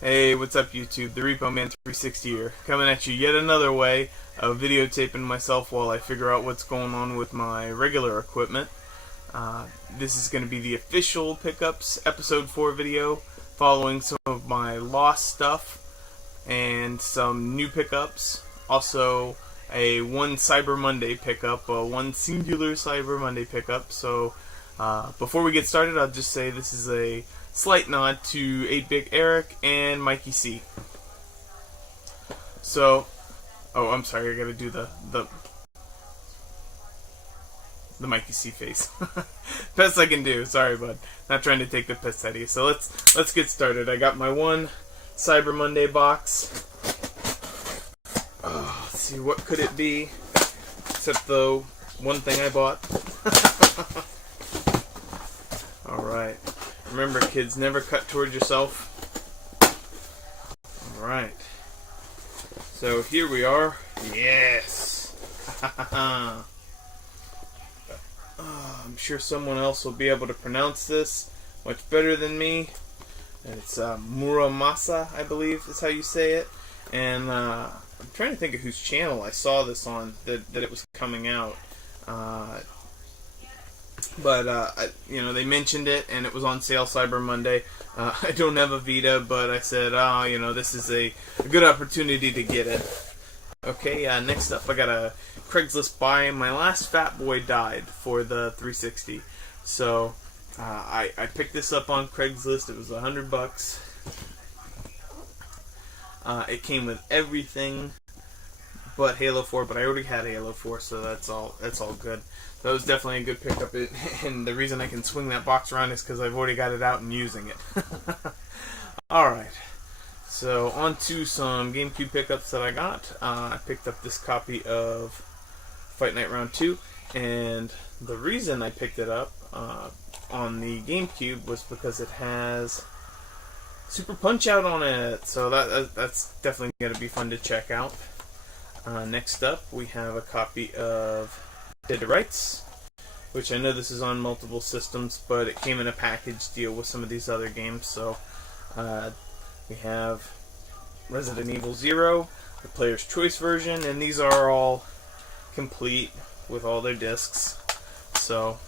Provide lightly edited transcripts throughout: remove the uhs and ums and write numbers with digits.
Hey, what's up YouTube? The Repo Man 360 here, coming at you yet another way of videotaping myself while I figure out what's going on with my regular equipment. This is going to be the official Pickups Episode 4 video, following some of my lost stuff and some new pickups. Also, one Cyber Monday pickup, one singular Cyber Monday pickup. So, before we get started, I'll just say this is a slight nod to 8-Bit Eric and Mikey C. So, oh, I'm sorry, I gotta do the Mikey C face. Best I can do. Sorry, bud. Not trying to take the piss out of you. So let's get started. I got my one Cyber Monday box. Let's see, what could it be? Except the one thing I bought. All right. Remember, kids, never cut towards yourself. Alright. So here we are. Yes! I'm sure someone else will be able to pronounce this much better than me. And it's Muramasa, I believe is how you say it. And I'm trying to think of whose channel I saw this on, that it was coming out. But they mentioned it, and it was on sale Cyber Monday. I don't have a Vita, but I said, this is a good opportunity to get it. Okay, next up, I got a Craigslist buy. My last Fat Boy died for the 360, so I picked this up on Craigslist. It was $100. It came with everything but Halo 4, but I already had Halo 4, so that's all good. That was definitely a good pickup, and the reason I can swing that box around is because I've already got it out and using it. Alright, so on to some GameCube pickups that I got. I picked up this copy of Fight Night Round 2, and the reason I picked it up on the GameCube was because it has Super Punch-Out on it, so that's definitely going to be fun to check out. Next up, we have a copy of Dead to Rights, which I know this is on multiple systems, but it came in a package deal with some of these other games. So we have Resident Evil 0, the Player's Choice version, and these are all complete with all their discs. So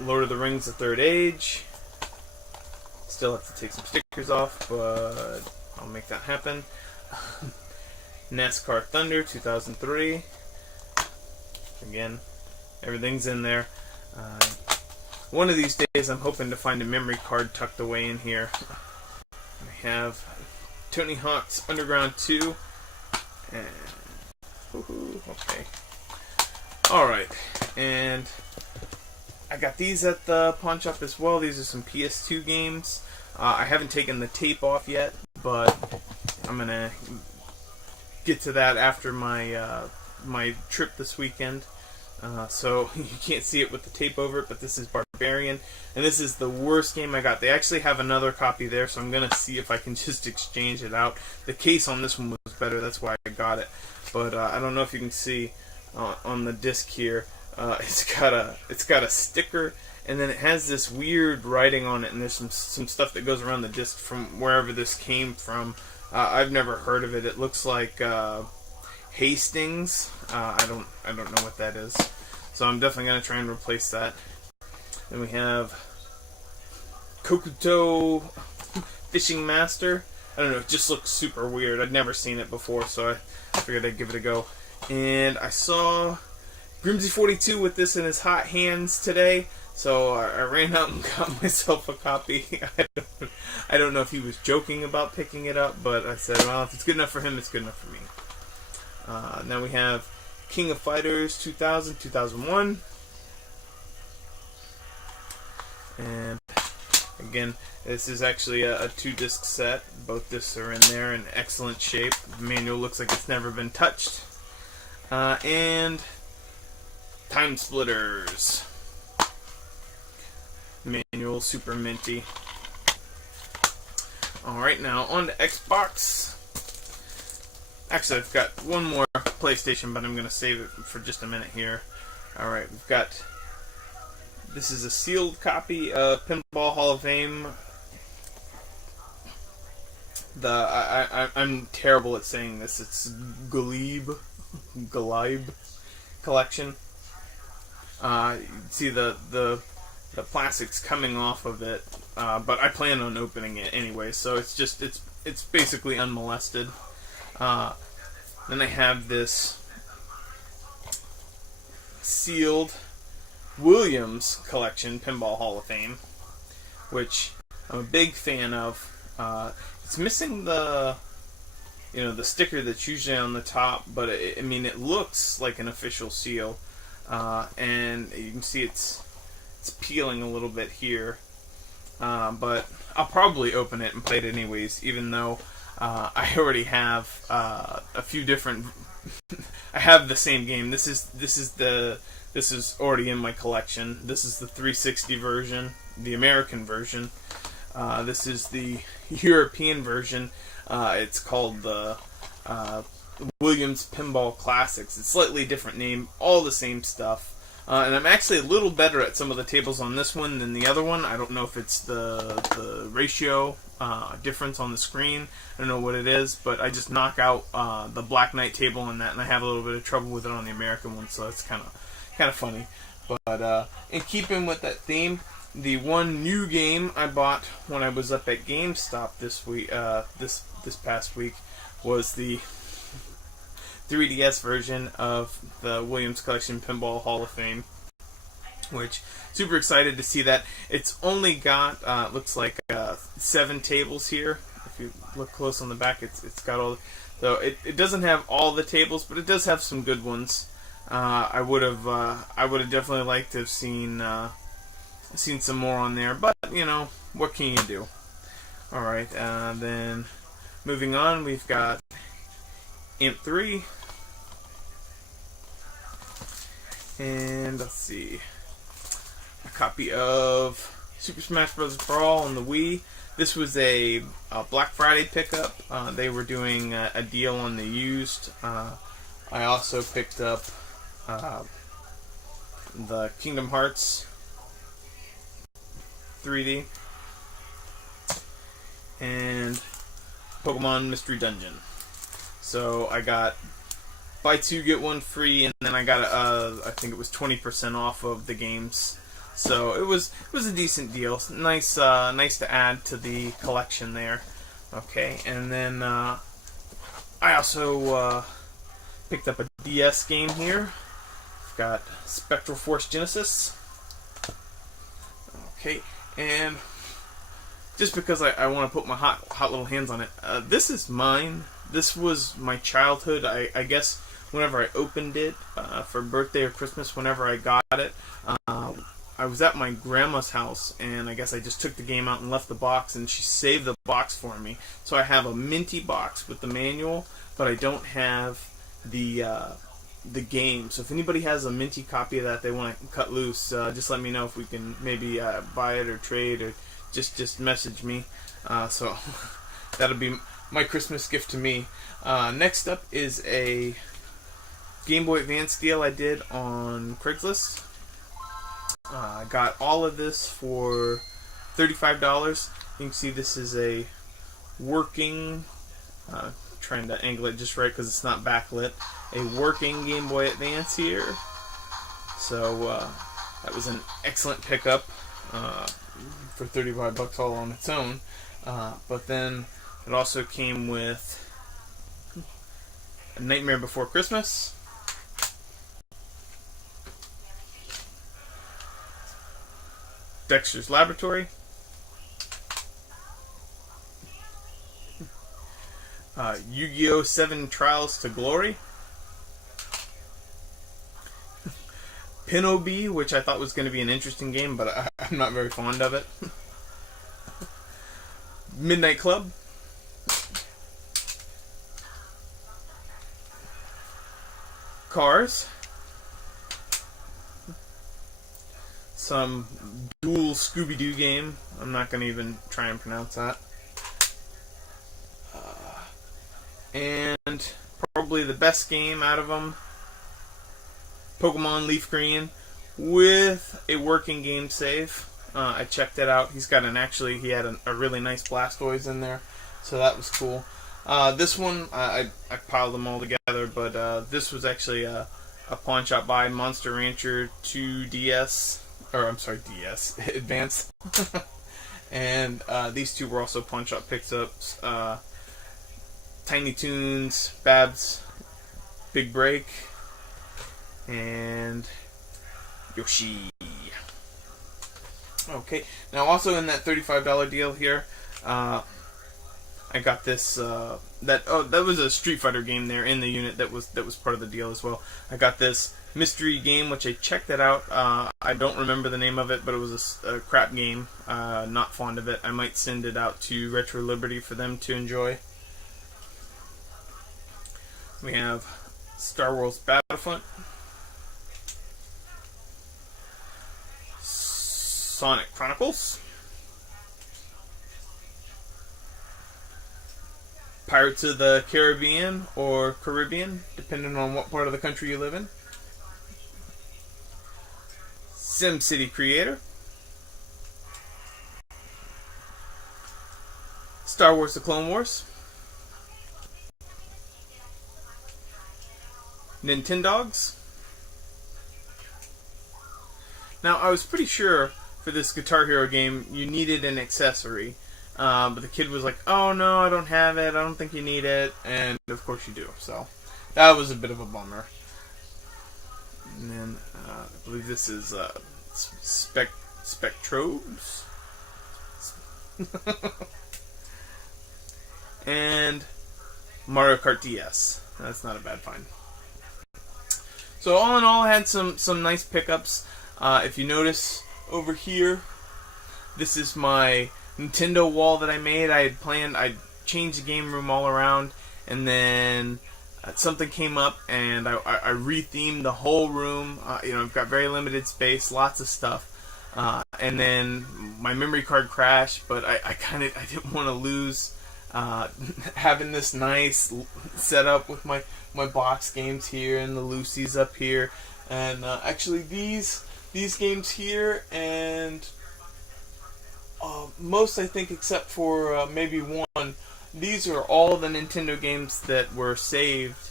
Lord of the Rings: The Third Age. Still have to take some stickers off, but I'll make that happen. NASCAR Thunder 2003. Again, everything's in there. One of these days I'm hoping to find a memory card tucked away in here. I have Tony Hawk's Underground 2. And okay. Alright. And I got these at the pawn shop as well. These are some PS2 games. I haven't taken the tape off yet, but I'm gonna get to that after my my trip this weekend. So you can't see it with the tape over it, but this is Barbarian, and this is the worst game I got. They actually have another copy there, so I'm gonna see if I can just exchange it out. The case on this one was better, that's why I got it. But I don't know if you can see on the disc here. It's got a sticker, and then it has this weird writing on it, and there's some stuff that goes around the disc from wherever this came from. I've never heard of it. It looks like Hastings. I don't know what that is. So I'm definitely gonna try and replace that. Then we have Kokuto Fishing Master. I don't know. It just looks super weird. I'd never seen it before, so I figured I'd give it a go. And I saw Grimsy42 with this in his hot hands today. So I ran out and got myself a copy. I don't know if he was joking about picking it up, but I said, well, if it's good enough for him, it's good enough for me. Now we have King of Fighters 2000, 2001. And again, this is actually a 2-disc set. Both discs are in there in excellent shape. The manual looks like it's never been touched. And Time Splitters. Manual, super minty. Alright, now on to Xbox. Actually, I've got one more PlayStation, but I'm going to save it for just a minute here. Alright, we've got This is a sealed copy of Pinball Hall of Fame I'm terrible at saying this. It's Galib collection. You see the plastic's coming off of it, but I plan on opening it anyway. So it's basically unmolested. Then I have this sealed Williams collection, Pinball Hall of Fame, which I'm a big fan of. It's missing the sticker that's usually on the top, but it looks like an official seal, and you can see it's peeling a little bit here. But I'll probably open it and play it anyways, even though I already have a few different. I have the same game. This is already in my collection. This is the 360 version, the American version. This is the European version. It's called the Williams Pinball Classics. It's a slightly different name, all the same stuff. And I'm actually a little better at some of the tables on this one than the other one. I don't know if it's the ratio difference on the screen. I don't know what it is, but I just knock out the Black Knight table on that, and I have a little bit of trouble with it on the American one, so it's kind of funny. But in keeping with that theme, the one new game I bought when I was up at GameStop this week, this past week, was the 3DS version of the Williams Collection Pinball Hall of Fame, which super excited to see that. It's only got looks like 7 tables here. If you look close on the back, it's got all. So it doesn't have all the tables, but it does have some good ones. I would have definitely liked to have seen some more on there, but what can you do? All right, then moving on, we've got Amp 3. And let's see, a copy of Super Smash Bros. Brawl on the Wii. This was a Black Friday pickup. They were doing a deal on the used. I also picked up the Kingdom Hearts 3D and Pokemon Mystery Dungeon. So I got buy 2 get 1 free, and then I got I think it was 20% off of the games. So it was a decent deal. Nice to add to the collection there. Okay, and then I also picked up a DS game here. I've got Spectral Force Genesis. Okay, and just because I want to put my hot little hands on it, this is mine. This was my childhood. I guess whenever I opened it for birthday or Christmas, whenever I got it, I was at my grandma's house, and I guess I just took the game out and left the box, and she saved the box for me. So I have a minty box with the manual, but I don't have the game. So if anybody has a minty copy of that they want to cut loose, just let me know if we can maybe buy it or trade, or just message me. So that'll be my Christmas gift to me. Next up is a Game Boy Advance deal I did on Craigslist. I got all of this for $35. You can see this is a working, trying to angle it just right because it's not backlit, a working Game Boy Advance here. So that was an excellent pickup for $35 all on its own. But then it also came with A Nightmare Before Christmas, Dexter's Laboratory, Yu-Gi-Oh! 7 Trials to Glory, Pinobi, which I thought was going to be an interesting game, but I'm not very fond of it, Midnight Club, Cars, some dual Scooby-Doo game. I'm not going to even try and pronounce that. And probably the best game out of them, Pokemon Leaf Green, with a working game save. I checked it out. He had a really nice Blastoise in there. So that was cool. This one, I piled them all together, but this was actually a pawn shop buy, Monster Rancher 2DS, or I'm sorry, DS, Advance. And these two were also pawn shop pickups. Tiny Toons, Babs, Big Break, and Yoshi. Okay, now also in that $35 deal here, I got this. That was a Street Fighter game there in the unit that was part of the deal as well. I got this mystery game, which I checked it out. I don't remember the name of it, but it was a crap game. Not fond of it. I might send it out to Retro Liberty for them to enjoy. We have Star Wars Battlefront, Sonic Chronicles, Pirates of the Caribbean, or Caribbean, depending on what part of the country you live in, SimCity Creator, Star Wars The Clone Wars, Nintendogs. Now, I was pretty sure for this Guitar Hero game you needed an accessory, but the kid was like, "Oh no, I don't have it. I don't think you need it," and of course you do. So that was a bit of a bummer. And then I believe this is Spectrobes, and Mario Kart DS. That's not a bad find. So all in all, I had some nice pickups. If you notice over here, this is my Nintendo wall that I made. I'd changed the game room all around, and then something came up, and I rethemed the whole room. I've got very limited space, lots of stuff, and then my memory card crashed. But I didn't want to lose having this nice setup with my box games here and the Lucy's up here, and actually these games here, and most, I think, except for maybe one, these are all the Nintendo games that were saved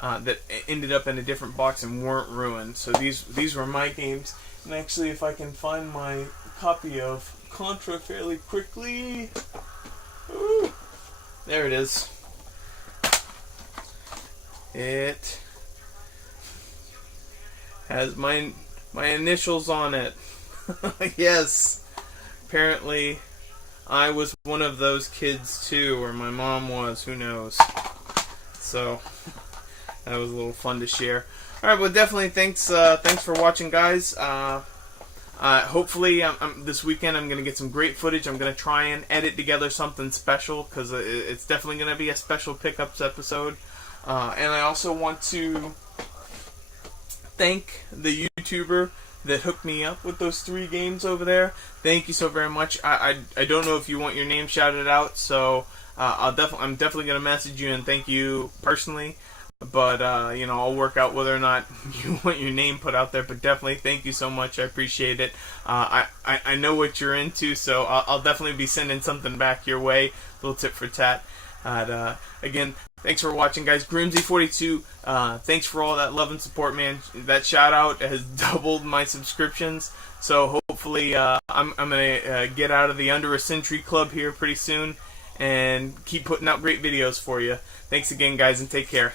that ended up in a different box and weren't ruined. So these were my games. And actually, if I can find my copy of Contra fairly quickly, ooh, there it is. It has my initials on it. Yes. Apparently, I was one of those kids too, or my mom was. Who knows? So that was a little fun to share. All right, well, definitely thanks for watching, guys. Hopefully, this weekend I'm gonna get some great footage. I'm gonna try and edit together something special, because it's definitely gonna be a special pickups episode. And I also want to thank the YouTuber that hooked me up with those 3 games over there. Thank you so very much. I don't know if you want your name shouted out, so I'm definitely gonna message you and thank you personally. But I'll work out whether or not you want your name put out there. But definitely, thank you so much. I appreciate it. I know what you're into, so I'll definitely be sending something back your way. Little tip for tat. Again, thanks for watching, guys. Grimsy42, thanks for all that love and support, man. That shout out has doubled my subscriptions. So hopefully, I'm gonna get out of the Under a Century Club here pretty soon and keep putting out great videos for you. Thanks again, guys, and take care.